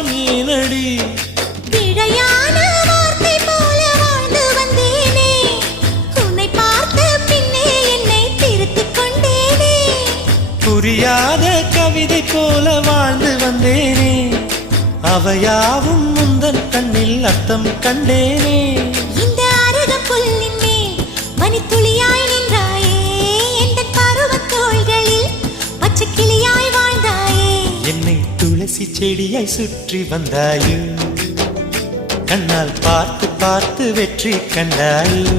மாற்றம் ஏனடி? பிழையான வார்த்தை போல வாழ்ந்து வந்தேனே, உன்னை பார்த்த பின்னே என்னை திருத்திக் கொண்டேனே. புரியாத கவிதை போல வாழ்ந்து வந்தேனே, அவையாவும் முந்தன் கண்ணில் அர்த்தம் கண்டேனே. இந்த அருக புல்லின் மேல் மணித்துளியாய் நின்றாயே, எந்த பருவத் தோள்களில் பச்சை கிளியாய் வாழ்ந்தாயே. என்னை துளசி செடியாய் சுற்றி வந்தாயோ, கண்ணால் பார்த்து பார்த்து வெற்றி கண்டாயோ.